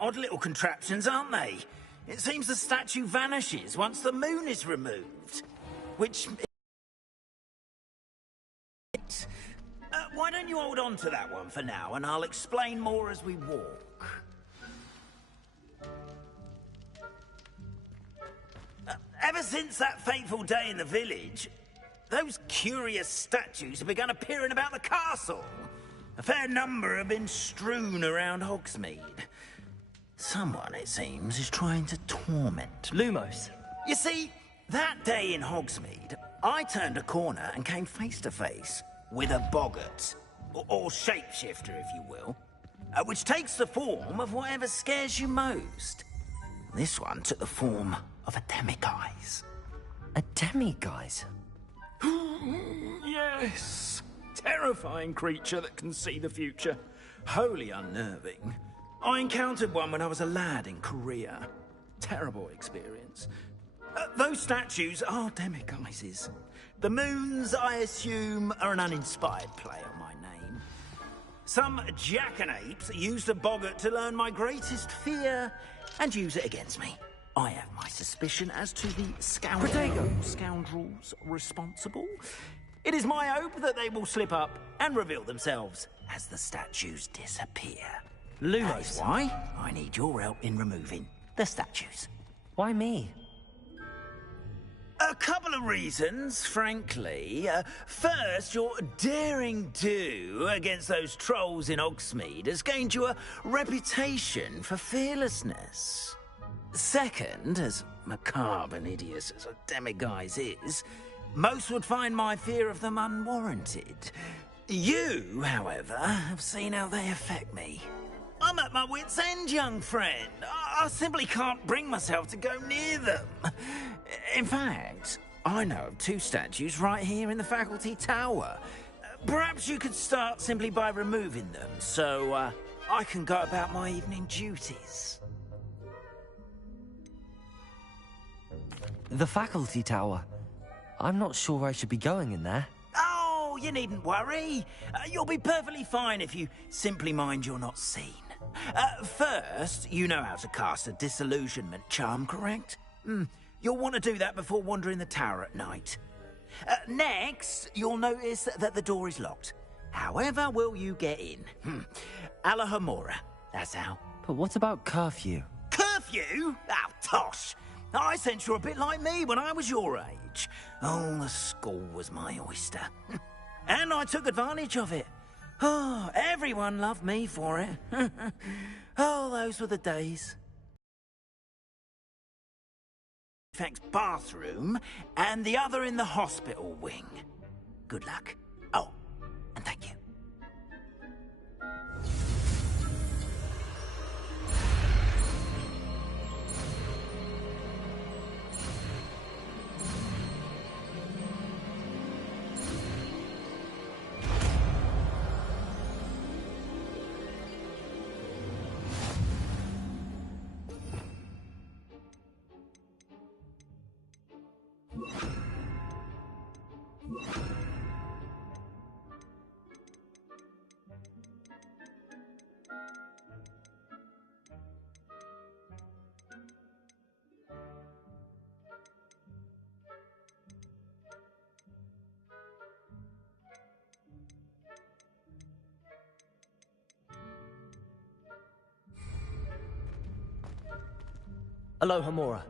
Odd little contraptions, aren't they? It seems the statue vanishes once the moon is removed. Which... why don't you hold on to that one for now, and I'll explain more as we walk. Ever since that fateful day in the village, those curious statues have begun appearing about the castle. A fair number have been strewn around Hogsmeade. Someone, it seems, is trying to torment Lumos. You see, that day in Hogsmeade, I turned a corner and came face to face with a boggart, or shapeshifter, if you will, which takes the form of whatever scares you most. This one took the form of a demiguise. A demiguise? Yes. Terrifying creature that can see the future. Wholly unnerving. I encountered one when I was a lad in Korea. Terrible experience. Those statues are demiguises. The moons, I assume, are an uninspired play on my name. Some jackanapes used a boggart to learn my greatest fear and use it against me. I have my suspicion as to the scoundrels responsible. It is my hope that they will slip up and reveal themselves as the statues disappear. Lumos. That is why I need your help in removing the statues. Why me? A couple of reasons, frankly. First, your daring do against those trolls in Hogsmeade has gained you a reputation for fearlessness. Second, as macabre and hideous as a demiguise is, most would find my fear of them unwarranted. You, however, have seen how they affect me. I'm at my wit's end, young friend. I simply can't bring myself to go near them. In fact, I know of two statues right here in the faculty tower. Perhaps you could start simply by removing them, so I can go about my evening duties. The faculty tower. I'm not sure I should be going in there. Oh, you needn't worry. You'll be perfectly fine if you simply mind you're not seen. First, you know how to cast a disillusionment charm, correct? You'll want to do that before wandering the tower at night. Next, you'll notice that the door is locked. However will you get in? Alahomora, that's how. But what about curfew? Curfew? Oh, tosh. I sense you're a bit like me when I was your age. Oh, the school was my oyster. And I took advantage of it. Oh, everyone loved me for it. Oh, those were the days. Prefect's bathroom and the other in the hospital wing. Good luck. Oh, and thank you. Alohomora.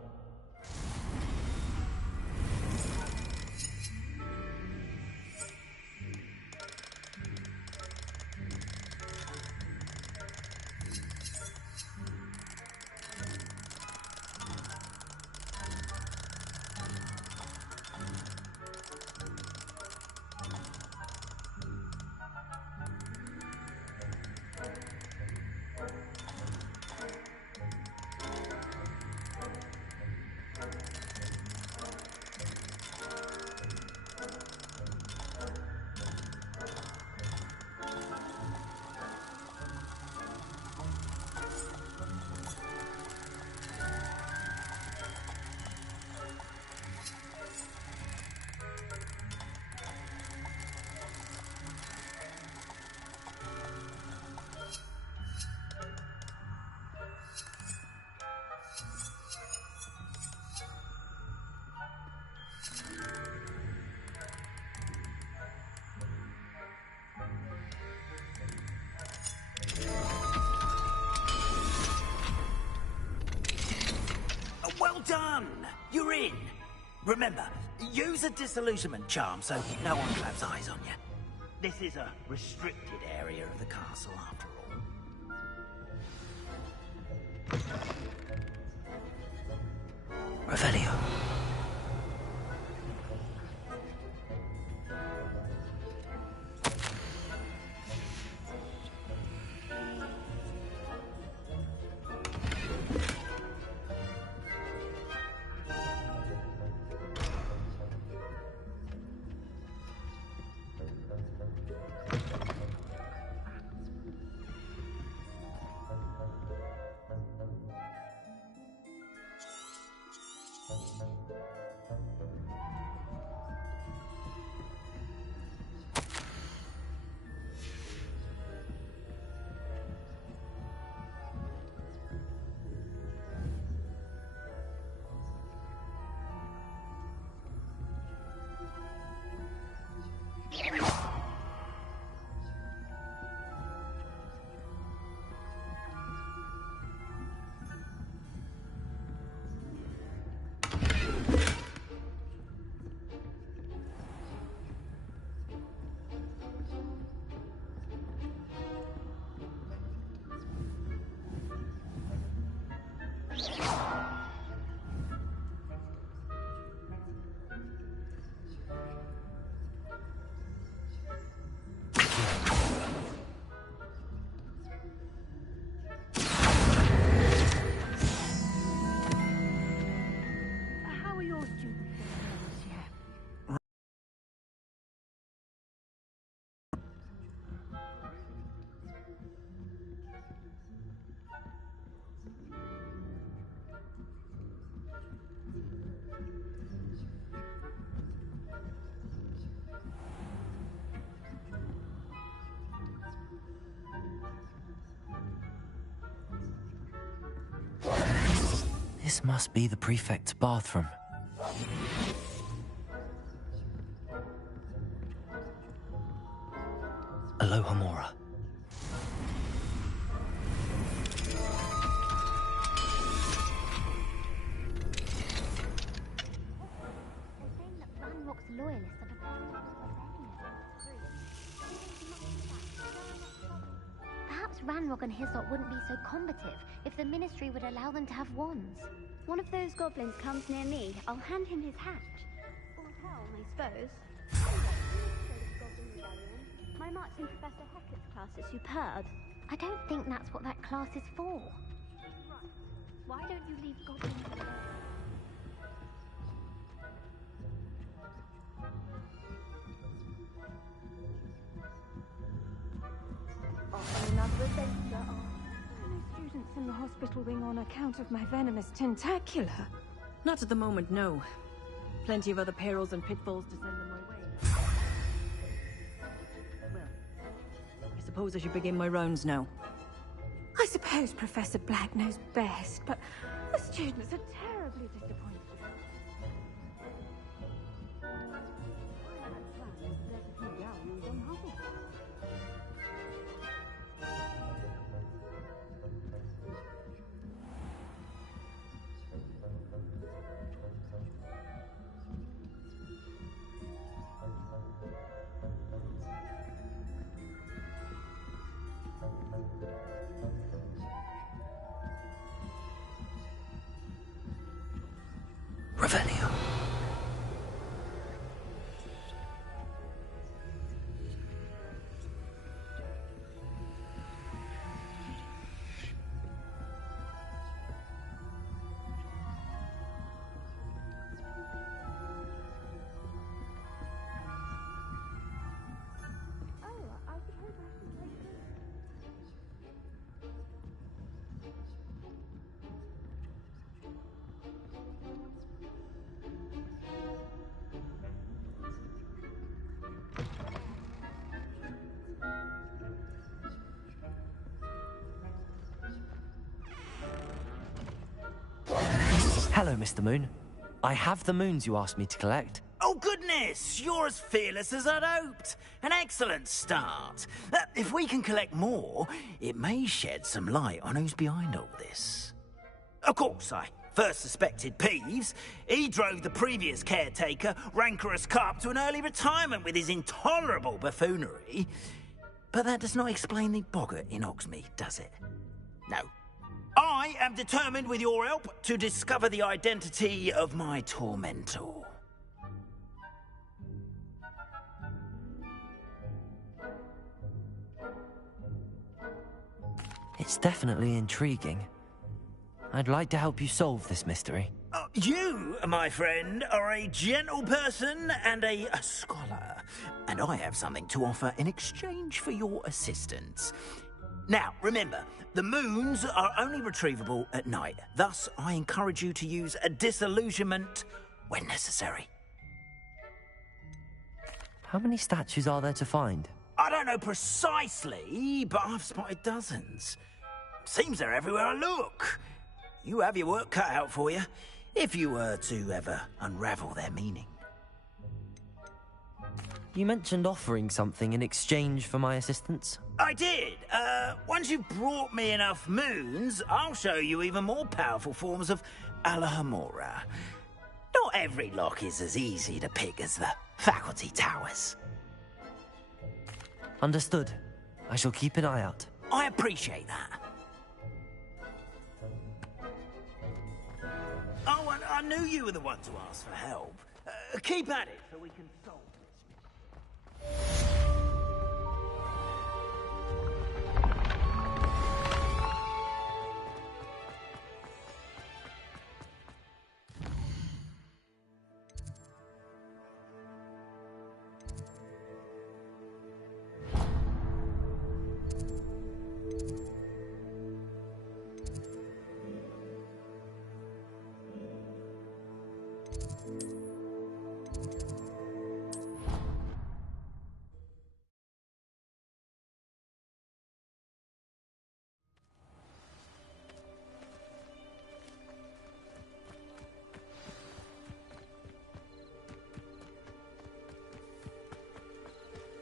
You're in. Remember, use a disillusionment charm so no one claps eyes on you. This is a restricted area of the castle, after all. Revelio. This must be the prefect's bathroom. Aloha Mora. Perhaps Ranrock and Hislop wouldn't be so combative if the Ministry would allow them to have wands. One of those goblins comes near me, I'll hand him his hat. Or helm, I suppose. My march in Professor Hecat's class is superb. I don't think that's what that class is for. Right. Why don't you leave goblins alone? Another adventure. No students in the hospital wing on account of my venomous tentacular. Not at the moment, no. Plenty of other perils and pitfalls to send them my way. Well, I suppose I should begin my rounds now. I suppose Professor Black knows best, but the students are terribly disappointed. Revelio. Hello, Mr. Moon. I have the moons you asked me to collect. Oh, goodness! You're as fearless as I'd hoped. An excellent start. If we can collect more, it may shed some light on who's behind all this. Of course, I first suspected Peeves, he drove the previous caretaker, Rancorous Carp, to an early retirement with his intolerable buffoonery. But that does not explain the boggart in Hogsmeade, does it? No. I am determined, with your help, to discover the identity of my tormentor. It's definitely intriguing. I'd like to help you solve this mystery. You, my friend, are a gentle person and a scholar, and I have something to offer in exchange for your assistance. Now, remember, the moons are only retrievable at night. Thus, I encourage you to use a disillusionment when necessary. How many statues are there to find? I don't know precisely, but I've spotted dozens. Seems they're everywhere I look. You have your work cut out for you, if you were to ever unravel their meaning. You mentioned offering something in exchange for my assistance. I did. Once you've brought me enough moons, I'll show you even more powerful forms of Alohomora. Not every lock is as easy to pick as the faculty towers. Understood. I shall keep an eye out. I appreciate that. Oh, and I knew you were the one to ask for help. Keep at it so we can solve this.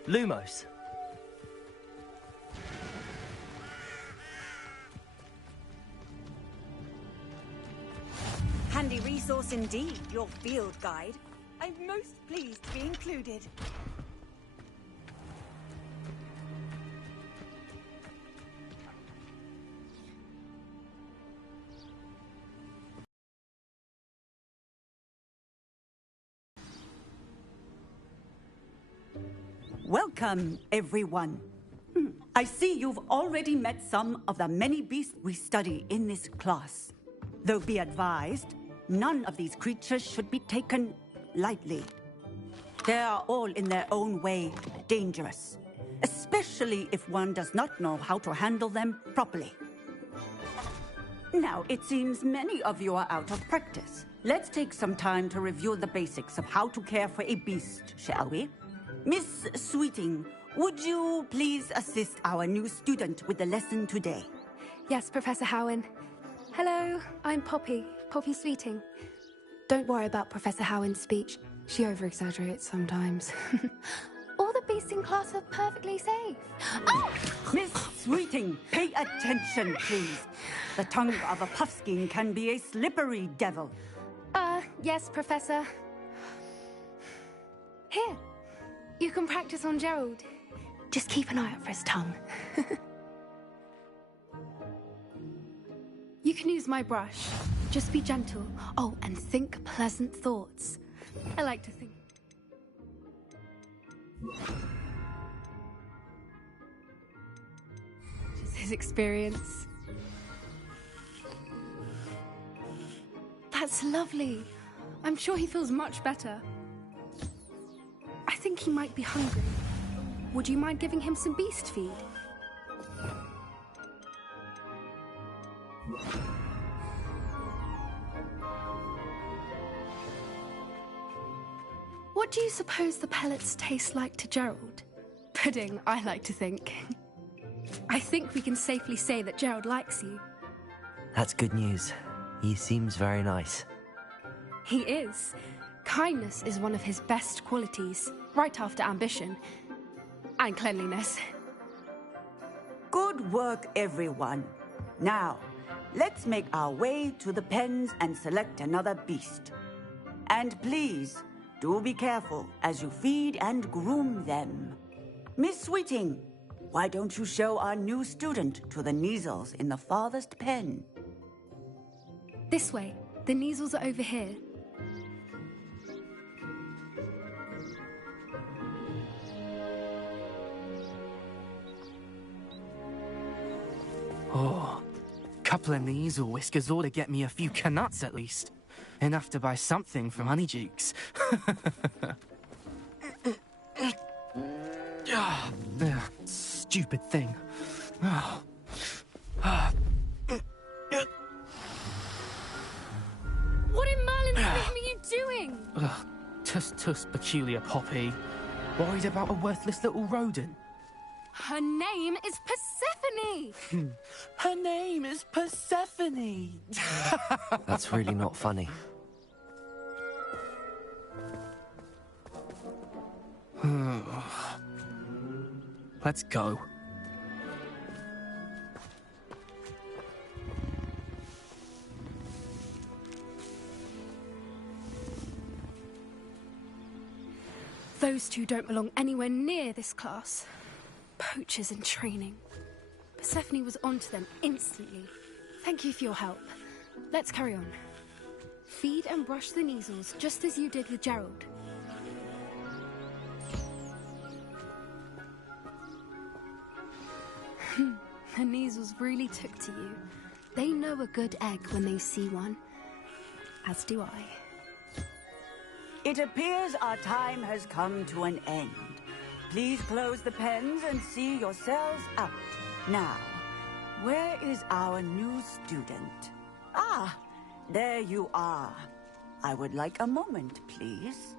Lumos. Handy resource indeed, your field guide. I'm most pleased to be included. Welcome, everyone. I see you've already met some of the many beasts we study in this class. Though be advised, none of these creatures should be taken lightly. They are all in their own way dangerous, especially if one does not know how to handle them properly. Now, it seems many of you are out of practice. Let's take some time to review the basics of how to care for a beast, shall we? Miss Sweeting, would you please assist our new student with the lesson today? Yes, Professor Howen. Hello, I'm Poppy Sweeting. Don't worry about Professor Howen's speech. She over-exaggerates sometimes. All the beasts in class are perfectly safe. Oh! Miss Sweeting, pay attention, please. The tongue of a puffskein can be a slippery devil. Yes, Professor. Here. You can practice on Gerald. Just keep an eye out for his tongue. You can use my brush. Just be gentle. Oh, and think pleasant thoughts. I like to think. Just his experience. That's lovely. I'm sure he feels much better. I think he might be hungry. Would you mind giving him some beast feed? What do you suppose the pellets taste like to Gerald? Pudding, I like to think. I think we can safely say that Gerald likes you. That's good news. He seems very nice. He is. Kindness is one of his best qualities, right after ambition. And cleanliness. Good work, everyone. Now, let's make our way to the pens and select another beast. And please, do be careful as you feed and groom them. Miss Sweeting, why don't you show our new student to the Neasels in the farthest pen? This way. The Neasels are over here. Oh, couple of Neasel whiskers ought to get me a few canuts at least. Enough to buy something from Honeydukes. Stupid thing. What in Merlin's name are you doing? Tuss, peculiar Poppy. Worried about a worthless little rodent? Her name is Persephone! Her name is Persephone! That's really not funny. Let's go. Those two don't belong anywhere near this class. Poachers in training. Persephone was onto them instantly. Thank you for your help. Let's carry on. Feed and brush the Neasels just as you did with Gerald. The Neasels really took to you. They know a good egg when they see one. As do I. It appears our time has come to an end. Please close the pens and see yourselves out. Now, where is our new student? Ah, there you are. I would like a moment, please.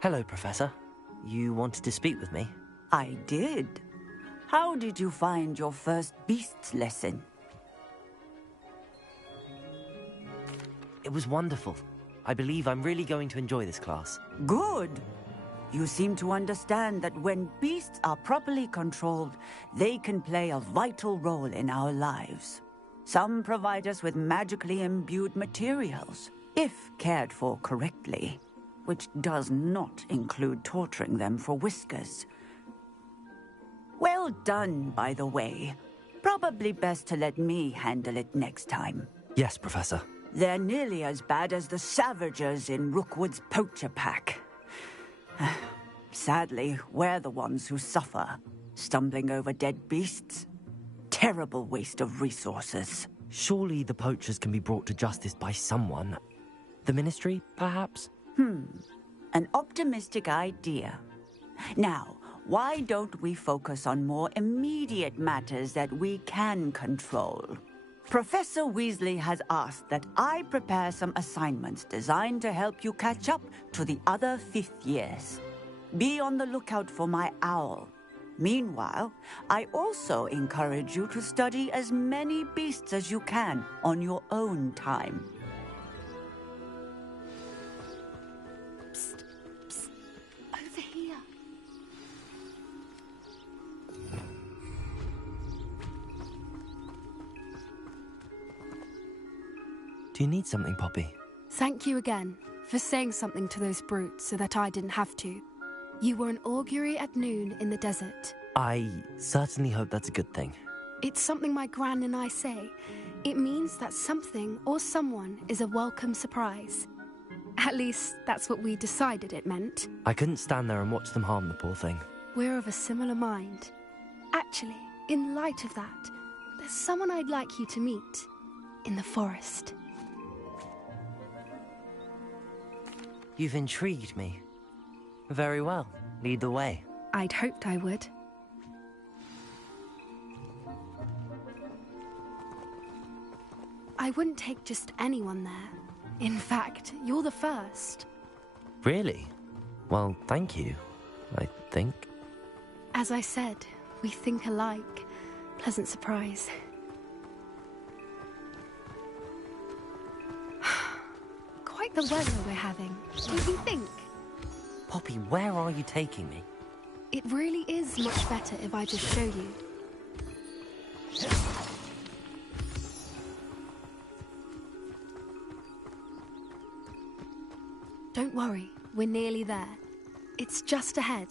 Hello, Professor. You wanted to speak with me? I did. How did you find your first beasts lesson? It was wonderful. I believe I'm really going to enjoy this class. Good. You seem to understand that when beasts are properly controlled, they can play a vital role in our lives. Some provide us with magically imbued materials, if cared for correctly, which does not include torturing them for whiskers. Well done, by the way. Probably best to let me handle it next time. Yes, Professor. They're nearly as bad as the Savagers in Rookwood's poacher pack. Sadly, we're the ones who suffer, stumbling over dead beasts. Terrible waste of resources. Surely the poachers can be brought to justice by someone. The Ministry, perhaps? An optimistic idea. Now, why don't we focus on more immediate matters that we can control? Professor Weasley has asked that I prepare some assignments designed to help you catch up to the other fifth years. Be on the lookout for my owl. Meanwhile, I also encourage you to study as many beasts as you can on your own time. Psst, psst. Over here. Do you need something, Poppy? Thank you again for saying something to those brutes so that I didn't have to. You were an augury at noon in the desert. I certainly hope that's a good thing. It's something my gran and I say. It means that something or someone is a welcome surprise. At least, that's what we decided it meant. I couldn't stand there and watch them harm the poor thing. We're of a similar mind. Actually, in light of that, there's someone I'd like you to meet. In the forest. You've intrigued me. Very well. Lead the way. I'd hoped I would. I wouldn't take just anyone there. In fact, you're the first. Really? Well, thank you, I think. As I said, we think alike. Pleasant surprise. Quite the weather we're having, don't you think? Poppy, where are you taking me? It really is much better if I just show you. Don't worry, we're nearly there. It's just ahead.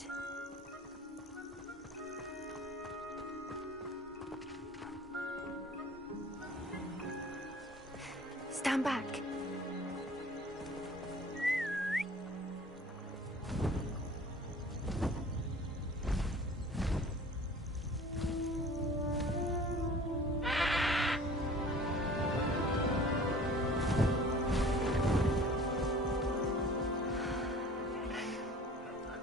Stand back.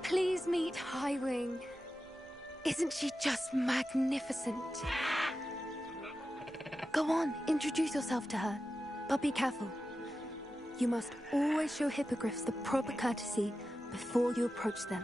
Please meet Highwing. Isn't she just magnificent? Go on, introduce yourself to her. But be careful. You must always show hippogriffs the proper courtesy before you approach them.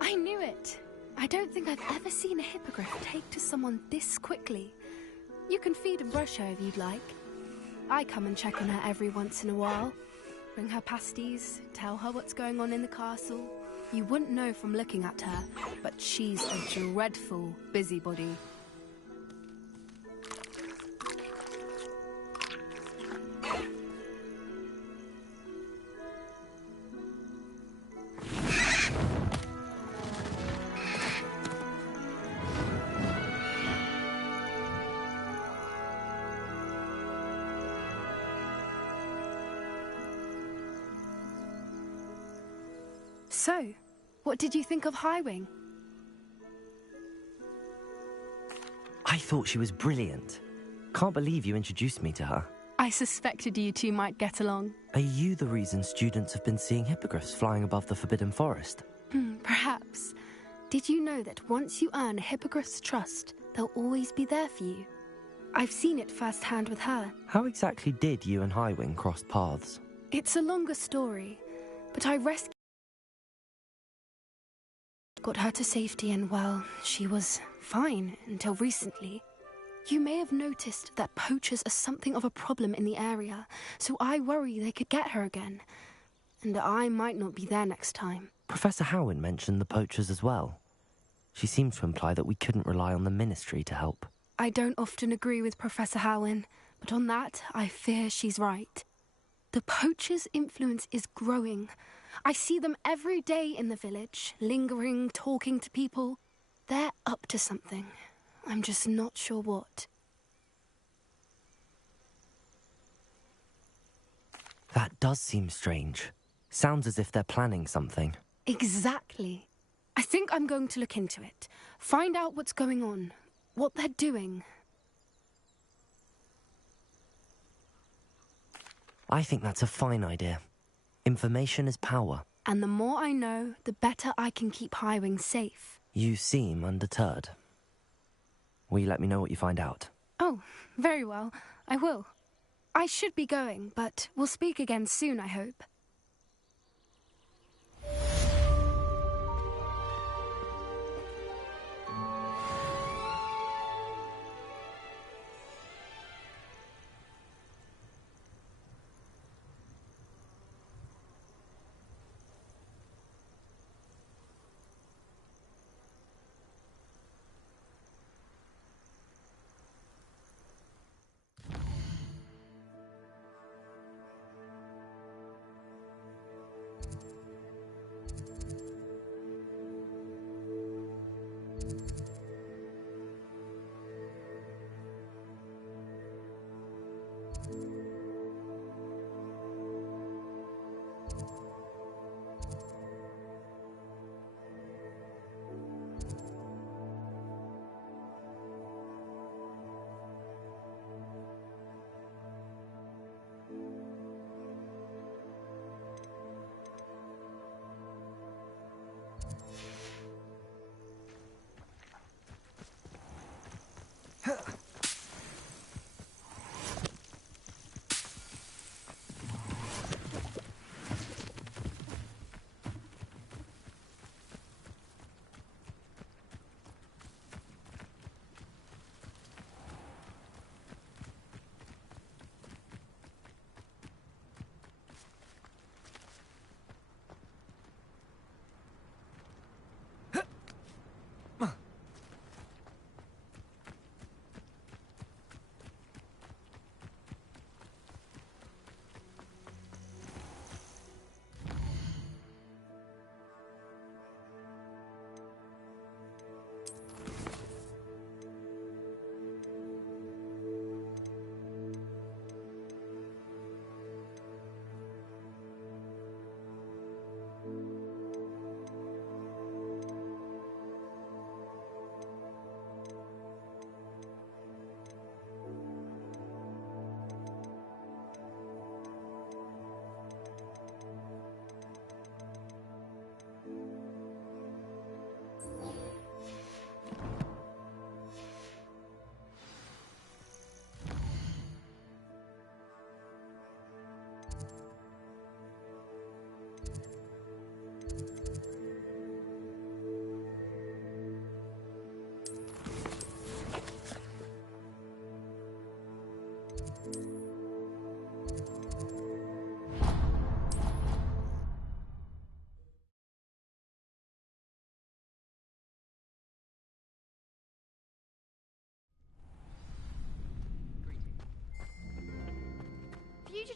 I knew it! I don't think I've ever seen a hippogriff take to someone this quickly. You can feed and brush her if you'd like. I come and check on her every once in a while. Bring her pasties, tell her what's going on in the castle. You wouldn't know from looking at her, but she's a dreadful busybody. So, what did you think of Highwing? I thought she was brilliant. Can't believe you introduced me to her. I suspected you two might get along. Are you the reason students have been seeing hippogriffs flying above the Forbidden Forest? Perhaps. Did you know that once you earn a hippogriff's trust, they'll always be there for you? I've seen it firsthand with her. How exactly did you and Highwing cross paths? It's a longer story, but I rescued got her to safety and, well, she was fine until recently. You may have noticed that poachers are something of a problem in the area, so I worry they could get her again. And I might not be there next time. Professor Howin mentioned the poachers as well. She seemed to imply that we couldn't rely on the Ministry to help. I don't often agree with Professor Howin, but on that, I fear she's right. The poachers' influence is growing. I see them every day in the village, lingering, talking to people. They're up to something. I'm just not sure what. That does seem strange. Sounds as if they're planning something. Exactly. I think I'm going to look into it. Find out what's going on, what they're doing. I think that's a fine idea. Information is power. And the more I know, the better I can keep Highwing safe. You seem undeterred. Will you let me know what you find out? Oh, very well. I will. I should be going, but we'll speak again soon, I hope.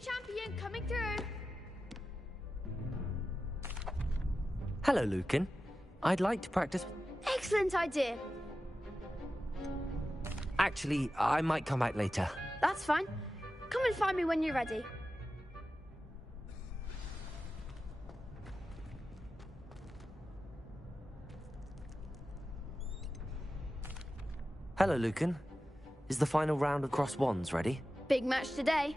champion coming through. Hello, Lucan. I'd like to practice... Excellent idea. Actually, I might come back later. That's fine. Come and find me when you're ready. Hello, Lucan. Is the final round of cross wands ready? Big match today.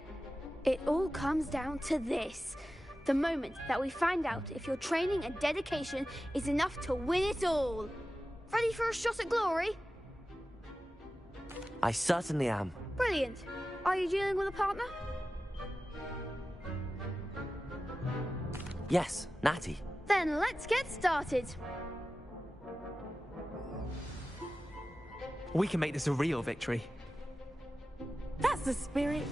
It all comes down to this. The moment that we find out if your training and dedication is enough to win it all. Ready for a shot at glory? I certainly am. Brilliant. Are you dealing with a partner? Yes, Natty. Then let's get started. We can make this a real victory. That's the spirit.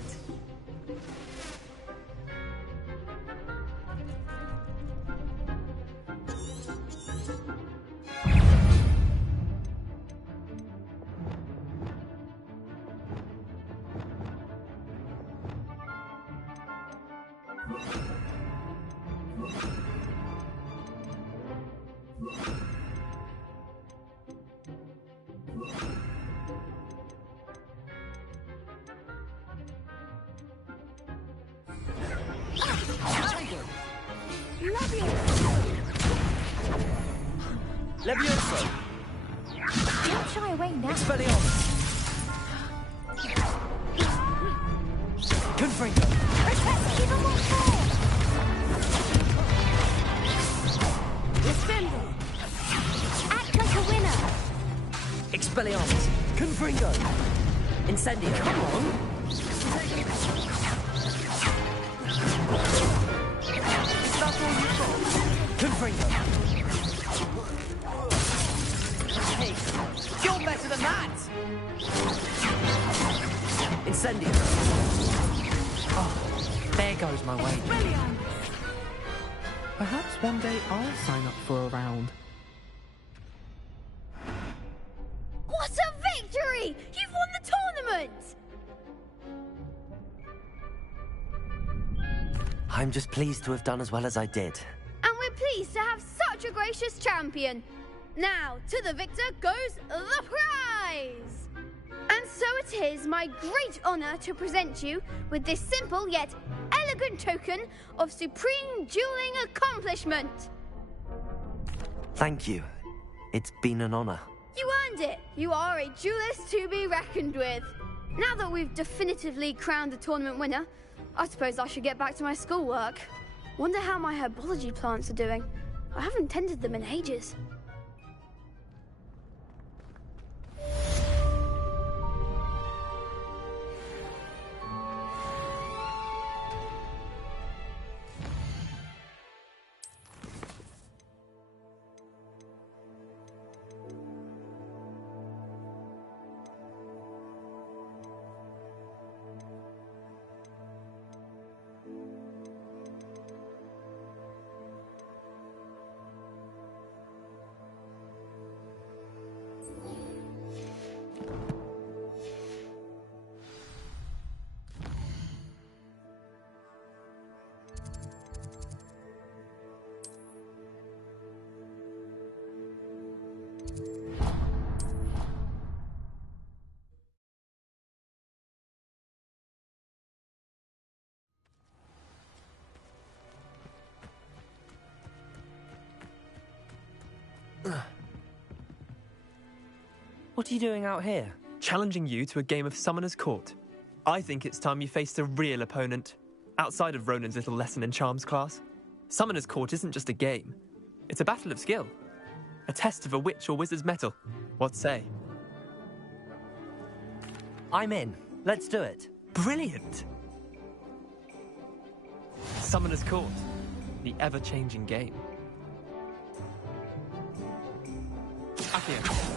Levioso! Don't shy away now. Expelliarmus! Confringo! Protect even more force. Assemble. Act like a winner. Expelliarmus! Confringo! Incendio! Come on! Is that all you've got? Confringo! Hey, you're better than that! Incendio! Oh, there goes my wage. Perhaps one day I'll sign up for a round. What a victory! You've won the tournament! I'm just pleased to have done as well as I did. And we're pleased to have such a gracious champion. Now, to the victor goes the prize! And so it is my great honor to present you with this simple yet elegant token of supreme dueling accomplishment. Thank you. It's been an honor. You earned it. You are a duelist to be reckoned with. Now that we've definitively crowned the tournament winner, I suppose I should get back to my schoolwork. Wonder how my herbology plants are doing. I haven't tended them in ages. What are you doing out here? Challenging you to a game of Summoner's Court. I think it's time you faced a real opponent, outside of Ronan's little lesson in charms class. Summoner's Court isn't just a game. It's a battle of skill. A test of a witch or wizard's mettle. What say? I'm in. Let's do it. Brilliant! Summoner's Court. The ever-changing game. Accio.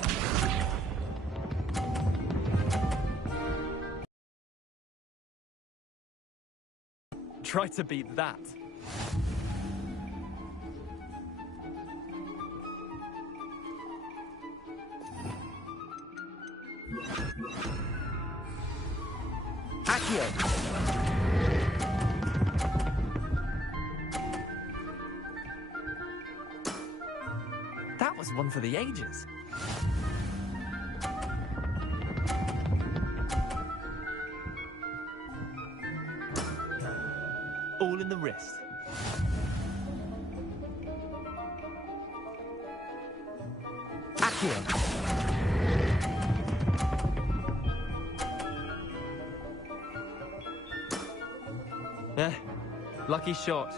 Try to beat that. Accio. one for the ages. All in the wrist. Accio. Lucky shot.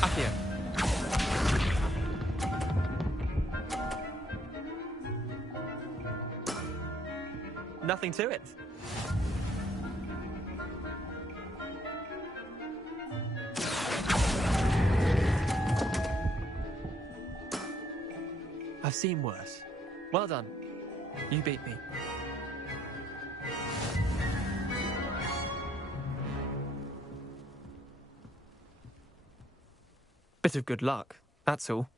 Accio. Nothing to it. I've seen worse. Well done. You beat me. Bit of good luck, that's all.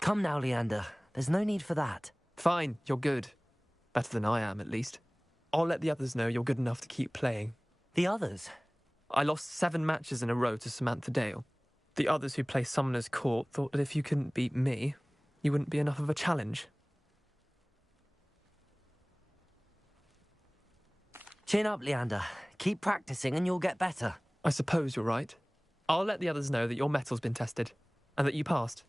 Come now, Leander. There's no need for that. Fine, you're good. Better than I am, at least. I'll let the others know you're good enough to keep playing. The others? I lost 7 matches in a row to Samantha Dale. The others who play Summoner's Court thought that if you couldn't beat me, you wouldn't be enough of a challenge. Chin up, Leander. Keep practicing and you'll get better. I suppose you're right. I'll let the others know that your metal's been tested, and that you passed.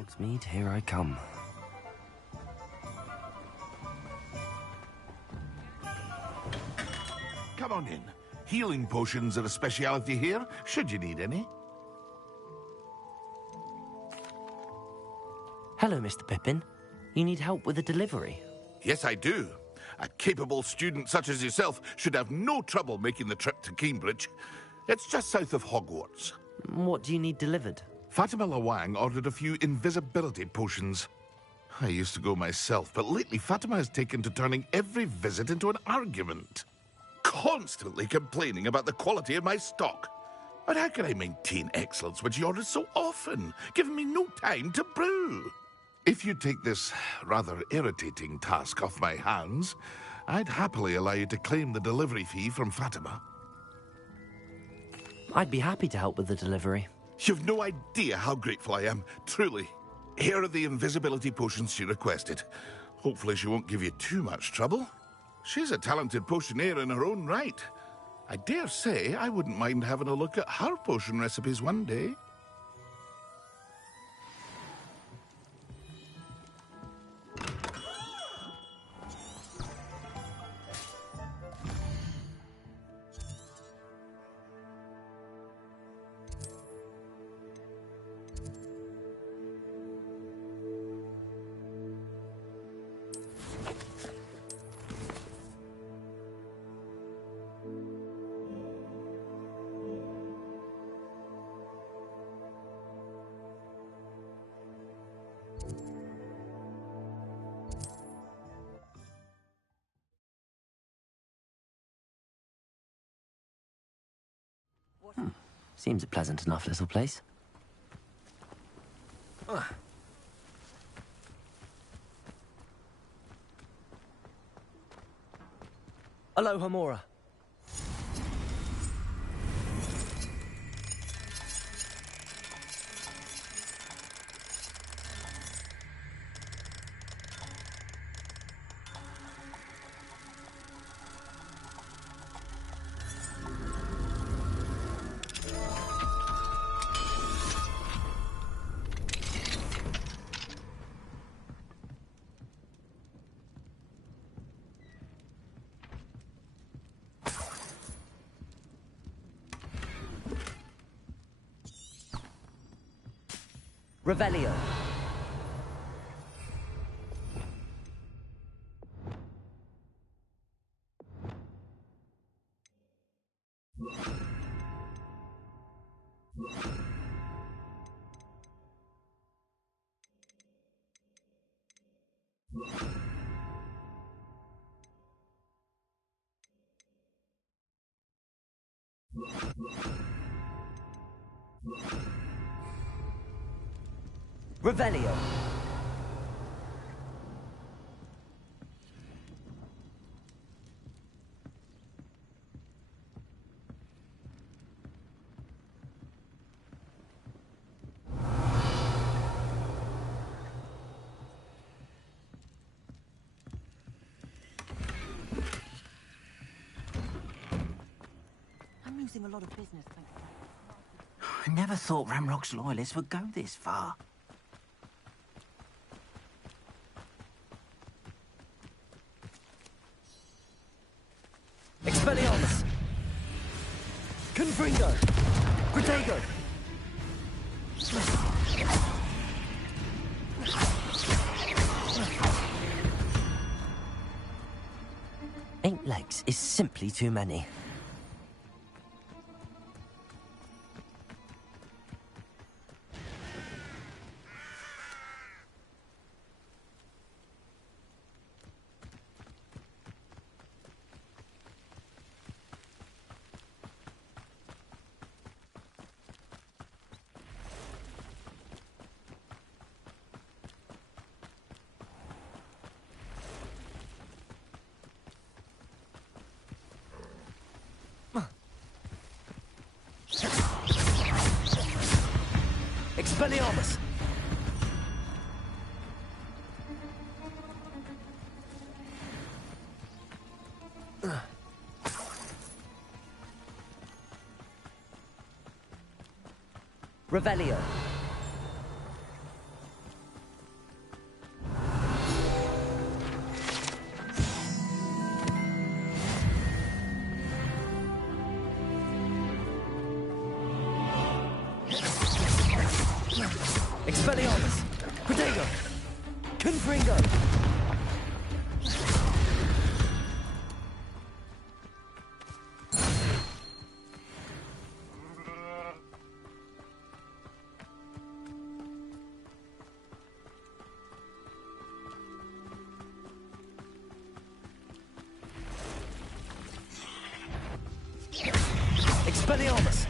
Hogsmeade, here I come. Come on in. Healing potions are a speciality here, should you need any. Hello, Mr. Pippin. You need help with a delivery? Yes, I do. A capable student such as yourself should have no trouble making the trip to Cambridge. It's just south of Hogwarts. What do you need delivered? Fatima Lawang ordered a few invisibility potions. I used to go myself, but lately Fatima has taken to turning every visit into an argument. Constantly complaining about the quality of my stock. But how can I maintain excellence when she orders so often, giving me no time to brew? If you take this rather irritating task off my hands, I'd happily allow you to claim the delivery fee from Fatima. I'd be happy to help with the delivery. You've no idea how grateful I am, truly. Here are the invisibility potions she requested. Hopefully she won't give you too much trouble. She's a talented potioneer in her own right. I dare say I wouldn't mind having a look at her potion recipes one day. Seems a pleasant enough little place. Aloha Mora. Revelio. Revelio. I'm losing a lot of business, thank you. I never thought Ramrock's loyalists would go this far. Expelliarmus! Confringo! Protego! Eight legs is simply too many. Expelliarmus! Revelio. Expelliarmus! Protego! Confringo! Expelliarmus!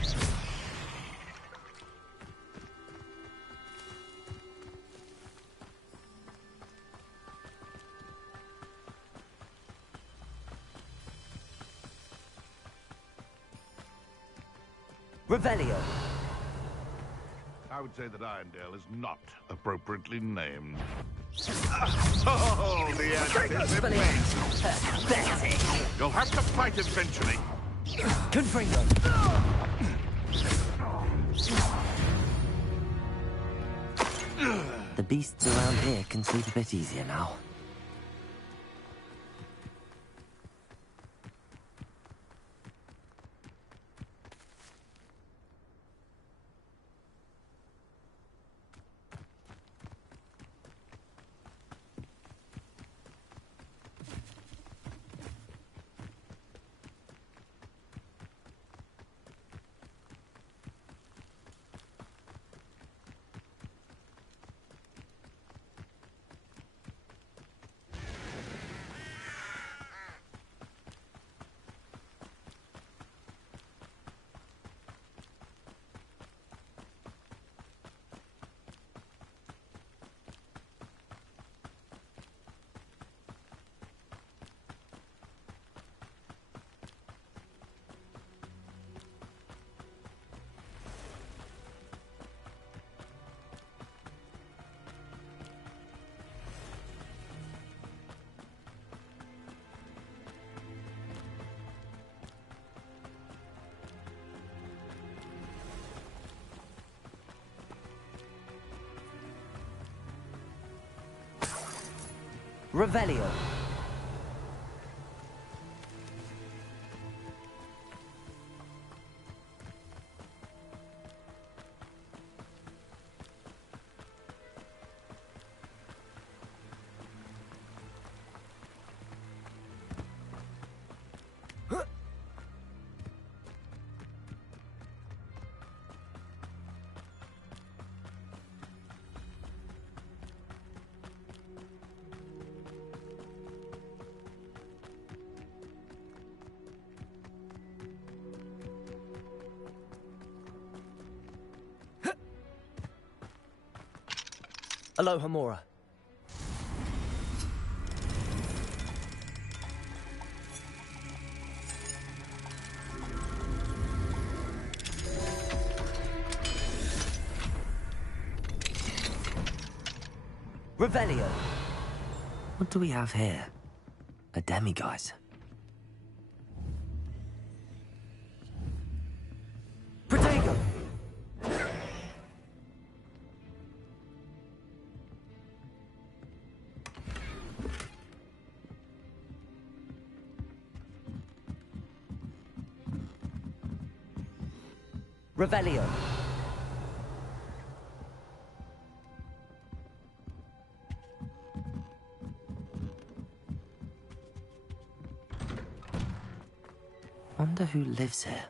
Revelio. I would say that Irondale is not appropriately named. Oh, the anticipation! You'll have to fight eventually. Confringo. The beasts around here can sleep a bit easier now. Revelio. Aloha Mora. Revelio. What do we have here? A demiguise. Protego! Revelio. Wonder who lives here.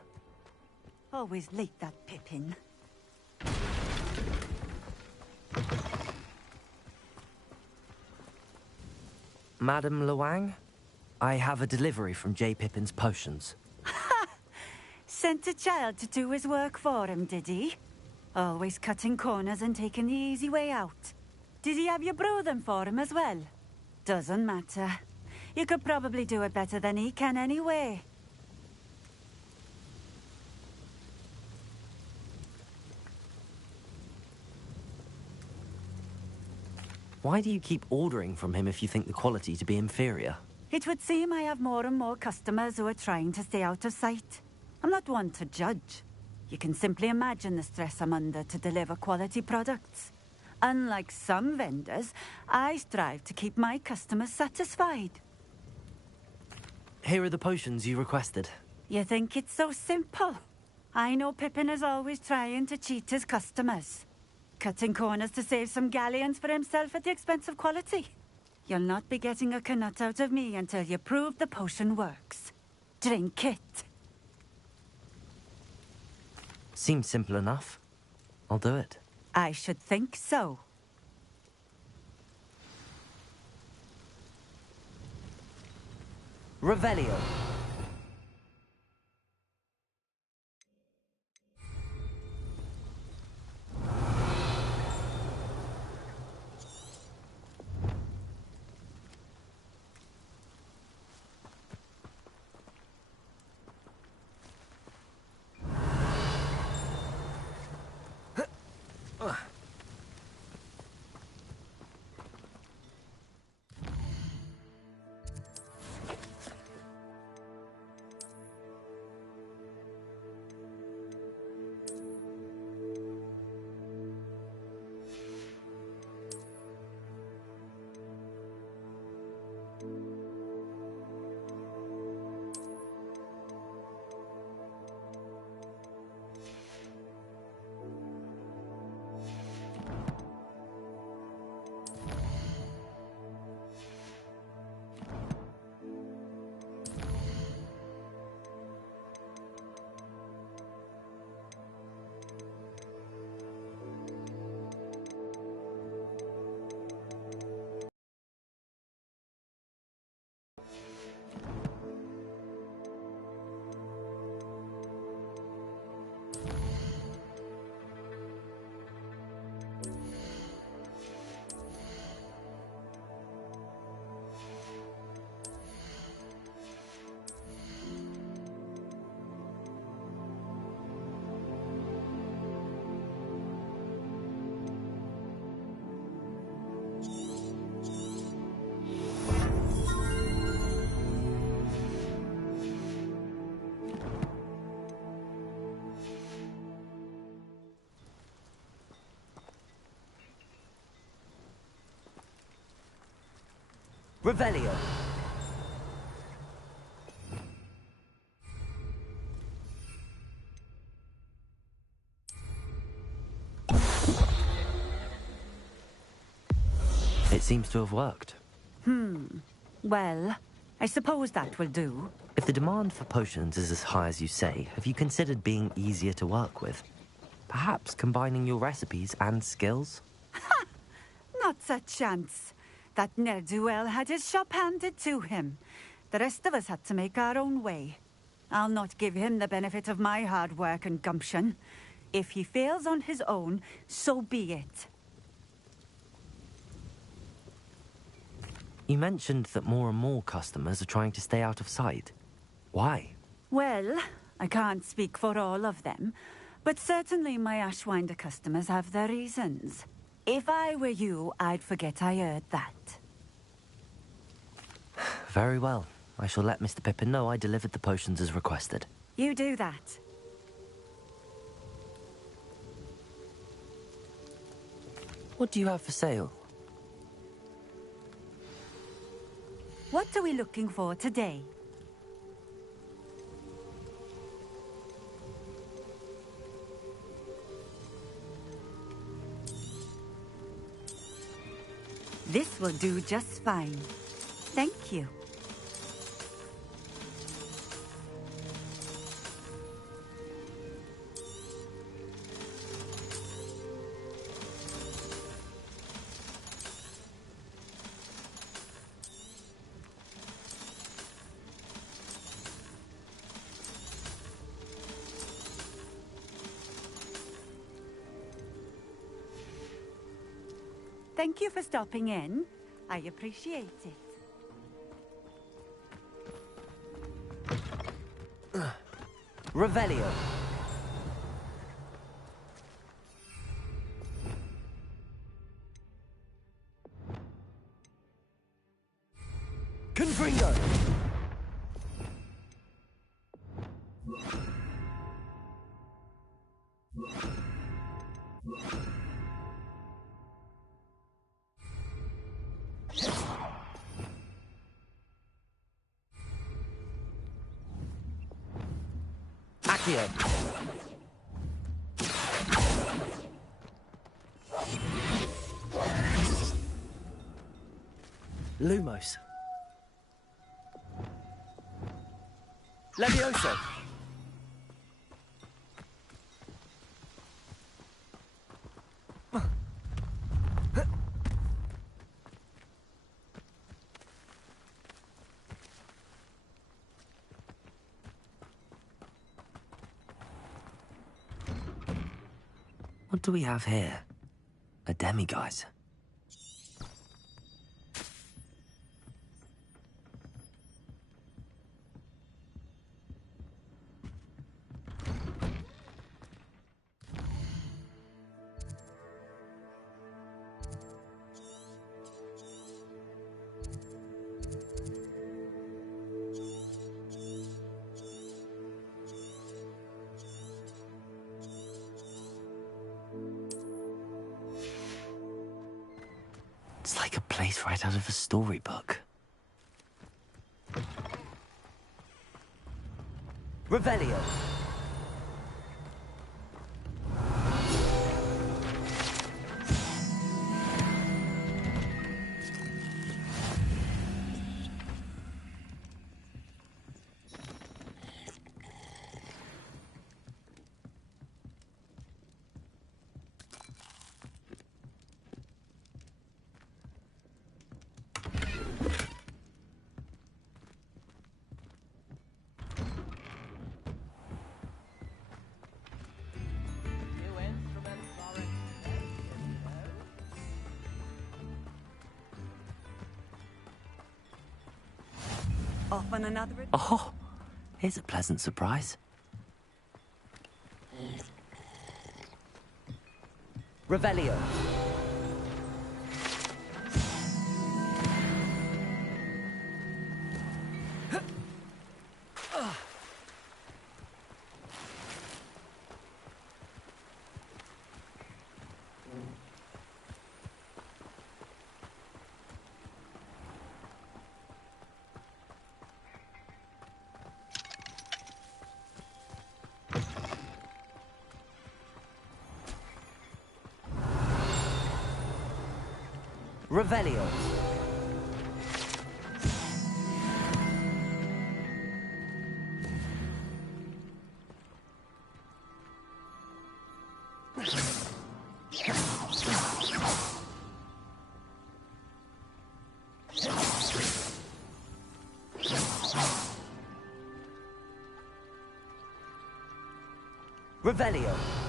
Always late, that Pippin. Madam Luang? I have a delivery from J. Pippin's potions. Sent a child to do his work for him, did he? Always cutting corners and taking the easy way out. Did he have you brew them for him as well? Doesn't matter. You could probably do it better than he can anyway. Why do you keep ordering from him if you think the quality to be inferior? It would seem I have more and more customers who are trying to stay out of sight. I'm not one to judge. You can simply imagine the stress I'm under to deliver quality products. Unlike some vendors, I strive to keep my customers satisfied. Here are the potions you requested. You think it's so simple? I know Pippin is always trying to cheat his customers. Cutting corners to save some galleons for himself at the expense of quality. You'll not be getting a canut out of me until you prove the potion works. Drink it. Seems simple enough. I'll do it. I should think so. Revelio. Revelio. It seems to have worked. Well, I suppose that will do. If the demand for potions is as high as you say, have you considered being easier to work with? Perhaps combining your recipes and skills? Not a chance. That ne'er-do-well had his shop handed to him. The rest of us had to make our own way. I'll not give him the benefit of my hard work and gumption. If he fails on his own, so be it. You mentioned that more and more customers are trying to stay out of sight. Why? Well, I can't speak for all of them, but certainly my Ashwinder customers have their reasons. If I were you, I'd forget I heard that. Very well. I shall let Mr. Pippin know I delivered the potions as requested. You do that. What do you have for sale? What are we looking for today? This will do just fine. Thank you. Thank you for stopping in. I appreciate it. Revelio. Confringo. Accio. Lumos. Levioso. What do we have here? A demiguise. It's like a place right out of a storybook. Revelio. Off on another... Oh, here's a pleasant surprise. Revelio. Revelio. Revelio.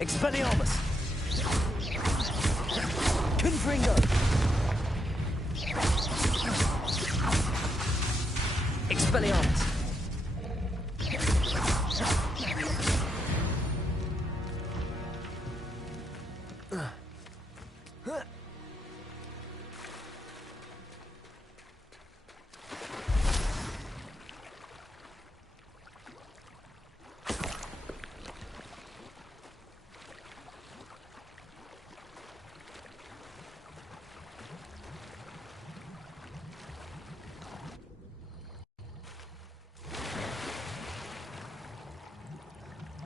Expelliarmus! Confringo! Expelliarmus!